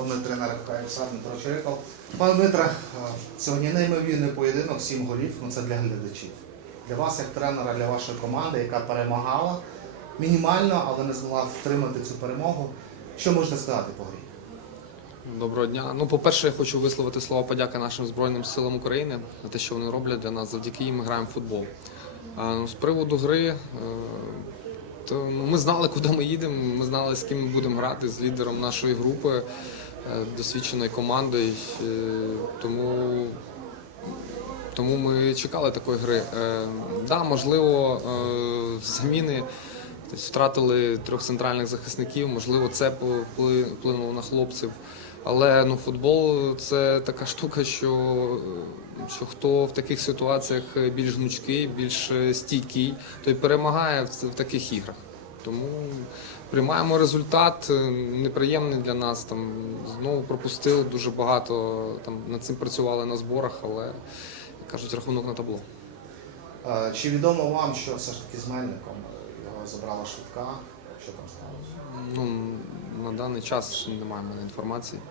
Олександр Дмитро Чириков. Пане Дмитре, е, сьогодні неймовірний поєдинок, сім голів, ну це для глядачів. Для вас, як тренера, для вашої команди, яка перемагала мінімально, але не змогла втримати цю перемогу. Що можете сказати по грі? Доброго дня. Ну, по-перше, я хочу висловити слова подяки нашим Збройним силам України за те, що вони роблять для нас. Завдяки їм ми граємо в футбол. Ну, з приводу гри, е, то ну, ми знали, куди ми їдемо. Ми знали, з ким ми будемо грати, з лідером нашої групи, е, досвідченою командою. Е, Тому тому ми чекали такої гри. Е, да, можливо, заміни тобто, втратили трьох центральних захисників, можливо, це вплинуло на хлопців. Але ну, футбол це така штука, що, що хто в таких ситуаціях більш гнучкий, більш е, стійкий, той перемагає в, таких іграх. Тому приймаємо результат е, неприємний для нас. Там знову пропустили дуже багато. Там над цим працювали на зборах, але як кажуть, рахунок на табло. Е, Чи відомо вам, що все ж таки з Мельником його забрала швидка? Що там сталося? Ну на даний час немає в мене інформації.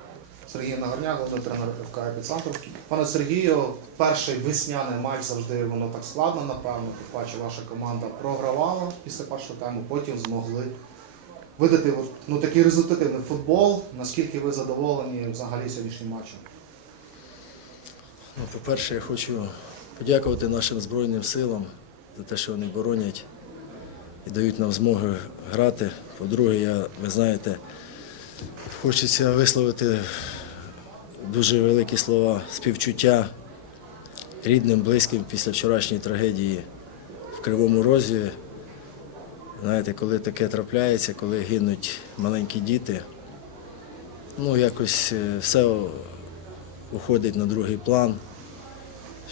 Сергій Нагорняк, головний тренер ФК «Епіцентр». Пане Сергію, перший весняний матч завжди воно так складно, напевно. Тим паче ваша команда програвала після першого тайму, потім змогли видати ну, такий результативний футбол. Наскільки ви задоволені взагалі сьогоднішнім матчем? Ну, по-перше, я хочу подякувати нашим Збройним силам за те, що вони боронять і дають нам змогу грати. По-друге, я, ви знаєте, хочеться висловити дуже великі слова співчуття рідним, близьким після вчорашньої трагедії в Кривому Розі. Знаєте, коли таке трапляється, коли гинуть маленькі діти, ну якось е, все уходить на другий план.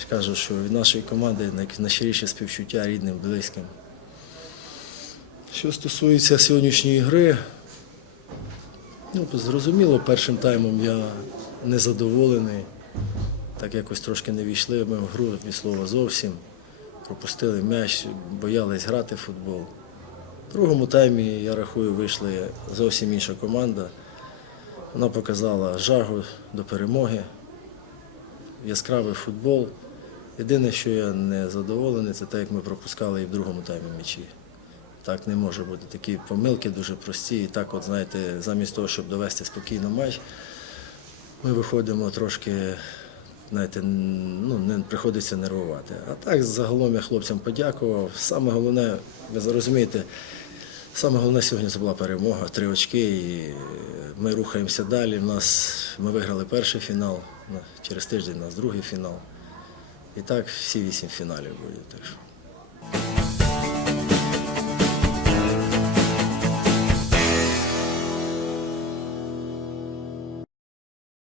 Кажу, що від нашої команди найщиріше співчуття рідним, близьким. Що стосується сьогоднішньої гри, ну, зрозуміло, першим таймом я не задоволений. Так якось трошки не війшли ми в гру від слова зовсім. Пропустили м'яч, боялись грати в футбол. В другому таймі, я рахую, вийшли зовсім інша команда. Вона показала жагу до перемоги, яскравий футбол. Єдине, що я не задоволений, це те, як ми пропускали і в другому таймі м'ячі. Так не може бути. Такі помилки дуже прості. І так, от знаєте, замість того, щоб довести спокійно матч, ми виходимо трошки, знаєте, ну, не приходиться нервувати. А так, загалом я хлопцям подякував. Саме головне, ви зрозумієте, Саме головне сьогодні це була перемога, три очки, і ми рухаємося далі. У нас, ми виграли перший фінал, через тиждень у нас другий фінал. І так всі вісім фіналів що